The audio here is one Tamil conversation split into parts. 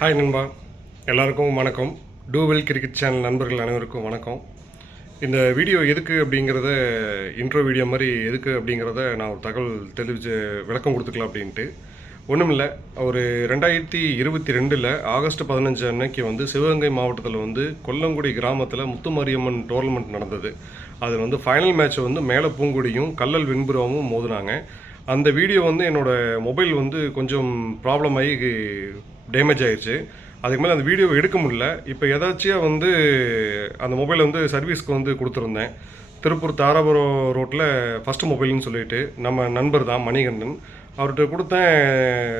ஹாய் நண்பா, எல்லாருக்கும் வணக்கம். டூவெல் கிரிக்கெட் சேனல் நண்பர்கள் அனைவருக்கும் வணக்கம். இந்த வீடியோ எதுக்கு அப்படிங்கிறத இன்ட்ரோ வீடியோ மாதிரி எதுக்கு அப்படிங்கிறத நான் ஒரு தகவல் விளக்கம் கொடுத்துக்கலாம் அப்படின்ட்டு. ஒன்றும் இல்லை, ஒரு 2022 ஆகஸ்ட் 15 அன்னைக்கு சிவகங்கை மாவட்டத்தில் கொல்லங்குடி கிராமத்தில் முத்துமாரியம்மன் டோர்னமெண்ட் நடந்தது. அது ஃபைனல் மேட்ச் மேலே பூங்குடியும் கல்லல் வெண்புறாவும் மோதினாங்க. அந்த வீடியோ என்னோடய மொபைல் கொஞ்சம் ப்ராப்ளம் ஆகி டேமேஜ் ஆயிடுச்சு. அதுக்கு மேலே அந்த வீடியோவை எடுக்க முடியல. இப்போ எதாச்சியாக அந்த மொபைல் சர்வீஸ்க்கு கொடுத்துருந்தேன். திருப்பூர் தாராபுரம் ரோட்டில் ஃபஸ்ட்டு மொபைல்னு சொல்லிட்டு நம்ம நண்பர் தான் மணிகண்டன், அவர்கிட்ட கொடுத்தேன்.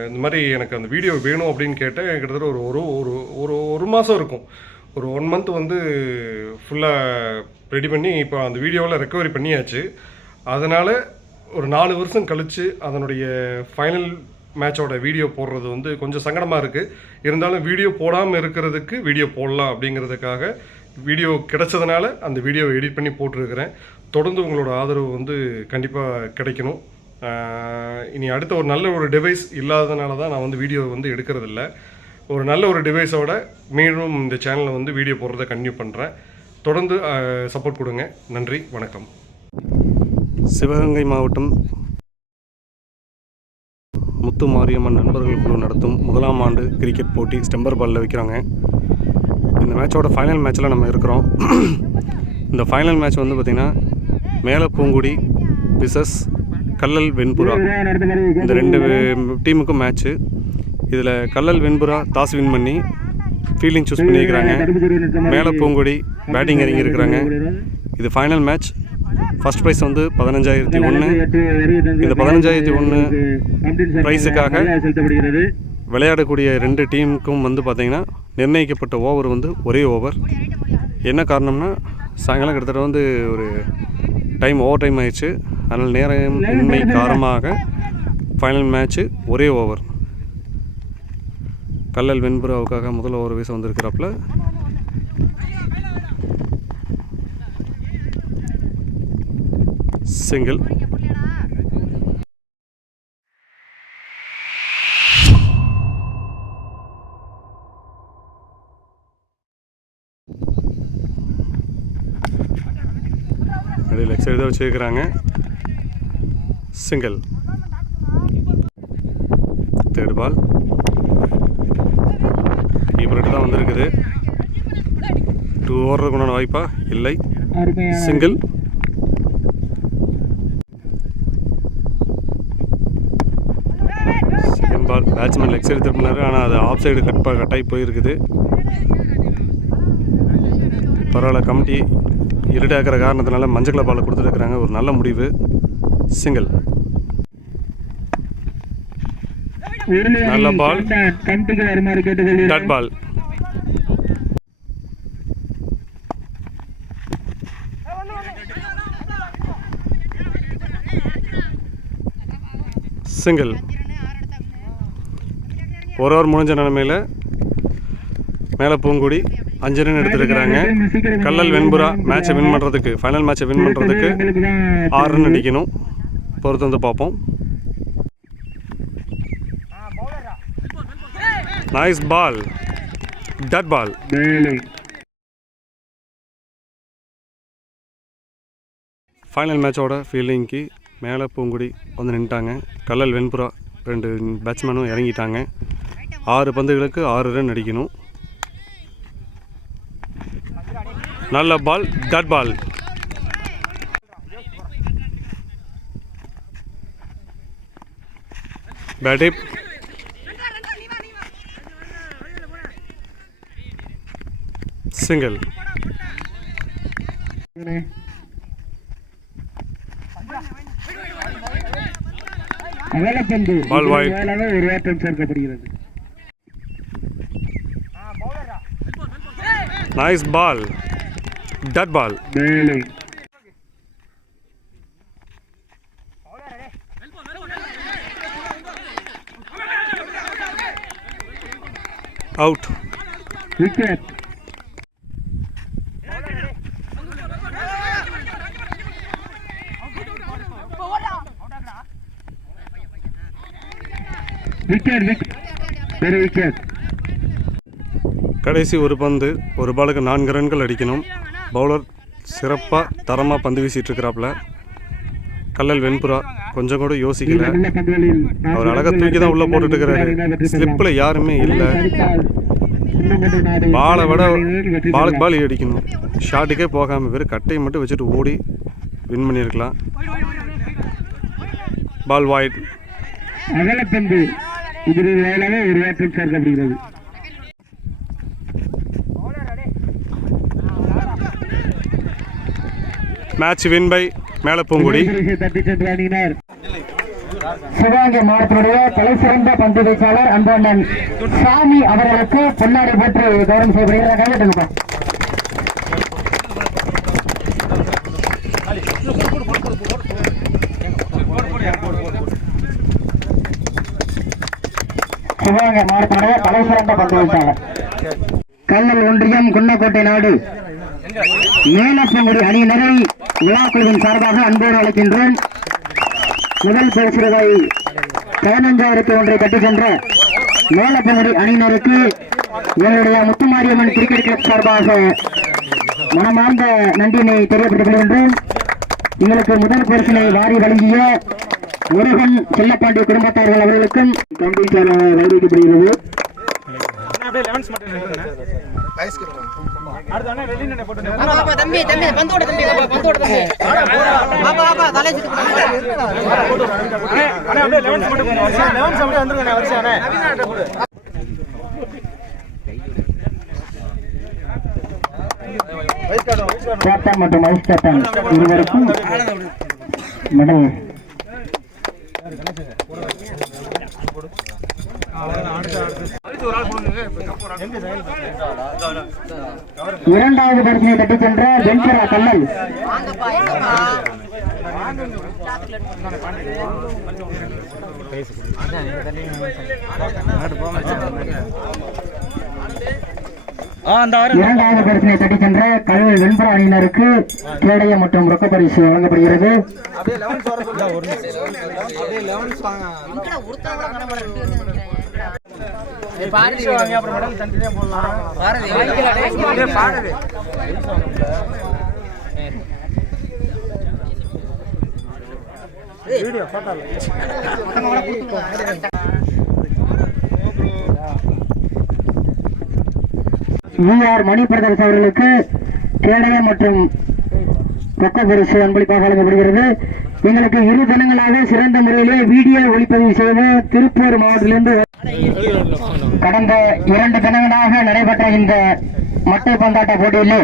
இந்த மாதிரி எனக்கு அந்த வீடியோ வேணும் அப்படின்னு கேட்டேன். கிட்டத்தட்ட ஒரு ஒரு ஒரு ஒரு மாதம் இருக்கும், ஒரு 1 மந்த் ஃபுல்லாக ரெடி பண்ணி இப்போ அந்த வீடியோவில் ரெக்கவரி பண்ணியாச்சு. அதனால் ஒரு 4 வருஷம் கழித்து அதனுடைய ஃபைனல் மேட்சோட வீடியோ போடுறது கொஞ்சம் சங்கடமாக இருக்குது. இருந்தாலும் வீடியோ போடாமல் இருக்கிறதுக்கு வீடியோ போடலாம் அப்படிங்கிறதுக்காக வீடியோ கிடைச்சதுனால அந்த வீடியோவை எடிட் பண்ணி போட்டிருக்கிறேன். தொடர்ந்து உங்களோட ஆதரவு கண்டிப்பாக கிடைக்கணும். இனி அடுத்த ஒரு நல்ல ஒரு டிவைஸ் இல்லாததுனால தான் நான் வீடியோ எடுக்கிறதில்ல. ஒரு நல்ல ஒரு டிவைஸோட மீண்டும் இந்த சேனலில் வீடியோ போடுறதை கன்டினியூ பண்ணுறேன். தொடர்ந்து சப்போர்ட் கொடுங்க. நன்றி, வணக்கம். சிவகங்கை மாவட்டம் முத்துமாரியம்மன் நண்பர்கள் குழு நடத்தும் 1ஆம் ஆண்டு கிரிக்கெட் போட்டி ஸ்டெம்பர் பாலில் வைக்கிறாங்க. இந்த மேட்சோட ஃபைனல் மேட்ச்சில் நம்ம இருக்கிறோம். இந்த ஃபைனல் மேட்ச் பார்த்திங்கன்னா மேலே பூங்குடி விசஸ் கல்லல் வெண்புறா, இந்த 2 டீமுக்கும் மேட்ச்சு. இதில் கல்லல் வெண்புறா டாஸ் வின் பண்ணி ஃபீல்டிங் சூஸ் பண்ணியிருக்கிறாங்க. மேலே பூங்குடி பேட்டிங் இறங்கி இருக்கிறாங்க. இது ஃபைனல் மேட்ச். First prize 15,001. இந்த 15,001 ப்ரைஸுக்காக விளையாடக்கூடிய 2 டீமுக்கும் பார்த்திங்கன்னா நிர்ணயிக்கப்பட்ட ஓவர் ஒரே ஓவர். என்ன காரணம்னா சாயங்காலம் கிட்டத்தட்ட ஒரு ஓவர் டைம் ஆயிடுச்சு. அதனால் நேரம் இன்மை காரணமாக ஃபைனல் மேட்ச்சு ஒரே ஓவர். கல்லல் வெண்புறாவுக்காக முதல் ஓவர் வீச வந்திருக்கிறாப்புல. சிங்கிள். லெக் சைடு தான் வச்சுருக்கிறாங்க. சிங்கிள். தேர்ட் பால் கீப்பர்கிட்ட தான் வந்திருக்குது. 2 ஓவருக்கு வாய்ப்பா இல்லை. Single. Ball batsman leg side திருப்பினார், ஆனால் அது ஆஃப் சைடு கட்டாகி போயிருக்குது. பரவாயில்ல, கமிட்டி இருட்டாக்கிற காரணத்தினால மஞ்சள் கலர் பாலை கொடுத்துருக்குறாங்க. ஒரு நல்ல முடிவு. சிங்கிள். நல்ல பால். Dot ball. சிங்கிள். ஒரு ஓவர் முடிஞ்ச நிலைமையில் மேலே பூங்குடி 5 ரன் எடுத்துருக்கிறாங்க. கல்லல் வெண்புறா மேட்சை வின் பண்ணுறதுக்கு, ஃபைனல் மேட்சை வின் பண்ணுறதுக்கு 6 ரன் அடிக்கணும். பொறுத்து பார்ப்போம். Nice ball. டட் பால். ஃபைனல் மேட்சோட ஃபீல்டிங்க்கு மேலே பூங்குடி நின்ட்டாங்க. கல்லல் வெண்புறா 2 பேட்ஸ்மேனும் இறங்கிட்டாங்க. 6 பந்துகளுக்கு 6 ரன் அடிக்கணும். நல்ல பால். டட் பால். பேட்டிப். சிங்கிள். பால் வாய்ட். ஒரு ஆட்டம் சேர்க்கப்படுகிறது. Nice ball. Dot ball. Out. Wicket. Wicket, wicket. Very wicket. கடைசி ஒரு பந்து, ஒரு பாலுக்கு 4 ரன்கள் அடிக்கணும். பவுலர் சிறப்பாக தரமாக பந்து வீசிட்டு இருக்கிறாப்புல. கல்லல் வெண்புறா கொஞ்சம் கூட யோசிக்கல. அவர் அழகாக தூக்கி தான் உள்ளே போட்டுட்டு இருக்கிறாரு. ஸ்லிப்பில் யாருமே இல்லை. பாலை விட பாலுக்கு பால் அடிக்கணும். ஷாட்டுக்கே போகாமல் வெறும் கட்டையை மட்டும் வச்சுட்டு ஓடி வின் பண்ணியிருக்கலாம். பால் வாய்ட். அகலப்பந்து இதில் வேளாக ஒரு வேட்டம் சேர்க்கப்படுகிறது. Match win by Melapoongudi. Sivaganga மாவட்டத்துடைய தலை சிறந்த பந்து வீச்சாளர் அன்பண்ணன் சாமி அவர்களுக்கு பொன்னாடை போட்டு கௌரவம் செய்யப்படுகிறார். சிவகங்கை மாவட்டத்துடைய தலை சிறந்த பந்து வீச்சாளர் கல்லல் ஒன்றியம் குன்னக்கோட்டை நாடு மேலப்பங்குடி அணியினரை விழாக்குழுவின் சார்பாக அன்போடு அழைக்கின்றோம். முதல் பரிசு ரூபாய் 15,000 கட்டி சென்ற மேலப்பங்குடி அணியினருக்கு எங்களுடைய முத்துமாரியம்மன் கிரிக்கெட் கிளப் சார்பாக மனமார்ந்த நன்றியினை தெரியப்படுத்திக் கொள்கின்றோம். எங்களுக்கு முதல் பரிசினை வாரி வழங்கிய முருகன் செல்லப்பாண்டி குடும்பத்தார்கள் அவர்களுக்கும் கம்பெனிக்காக வரவேற்கப்படுகிறது. கேப்டன் மற்றும் வைஸ் கேப்டன் இருவருக்கும் மெடல். இரண்டாவது பரிசினை கட்டி சென்ற வெண்புறா கல்லல் இரண்டாவது பரிசினை கட்டி சென்ற கல்லல் வெண்புறா அணியினருக்கு கேடய மற்றும் ரொக்க பரிசு வழங்கப்படுகிறது. VR மணி பிரதர்ஸ் அவர்களுக்கு கேடய மற்றும் ரொக்க பரிசு அன்பளிப்பாக வழங்கப்படுகிறது. எங்களுக்கு 2 தினங்களாக சிறந்த முறையிலே வீடியோ ஒளிப்பதிவு செய்த திருப்பூர் மாவட்டத்திலிருந்து கடந்த 2 தினங்களாக நடைபெற்ற இந்த மட்டை பந்தாட்ட போட்டியிலே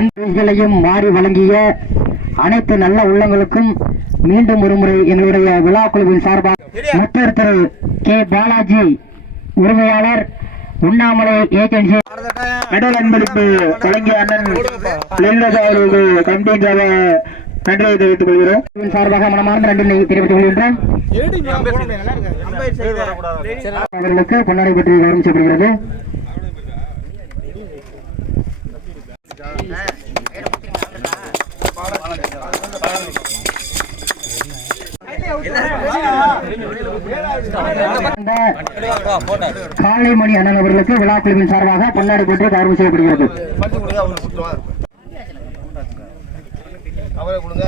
எந்தையும் மாறி வழங்கிய அனைத்து நல்ல உள்ளங்களுக்கும் மீண்டும் ஒருமுறை எங்களுடைய விழா குழுவின் சார்பாக முத்தூர் திரு கே பாலாஜி உரிமையாளர் உண்ணாமலை ஏஜென்சி மெடல் அன்பளிப்பு வழங்கிய அண்ணன் அவர்களுக்கு கம்பெனிக்காக நன்றியை தெரிவித்துக் கொள்கிறோம். சார்பாக மனமார்ந்த நன்றியை தெரிவித்துக் கொள்கின்றோம். அவர்களுக்கு பொன்னாடை பற்றி கவனம் செய்யப்படுகிறது. காளைமணி அண்ணன் அவர்களுக்கு விழா குழுவின் சார்பாக பொன்னாடை பற்றி கவனம் செய்யப்படுகிறது. அவரை கொடுங்க.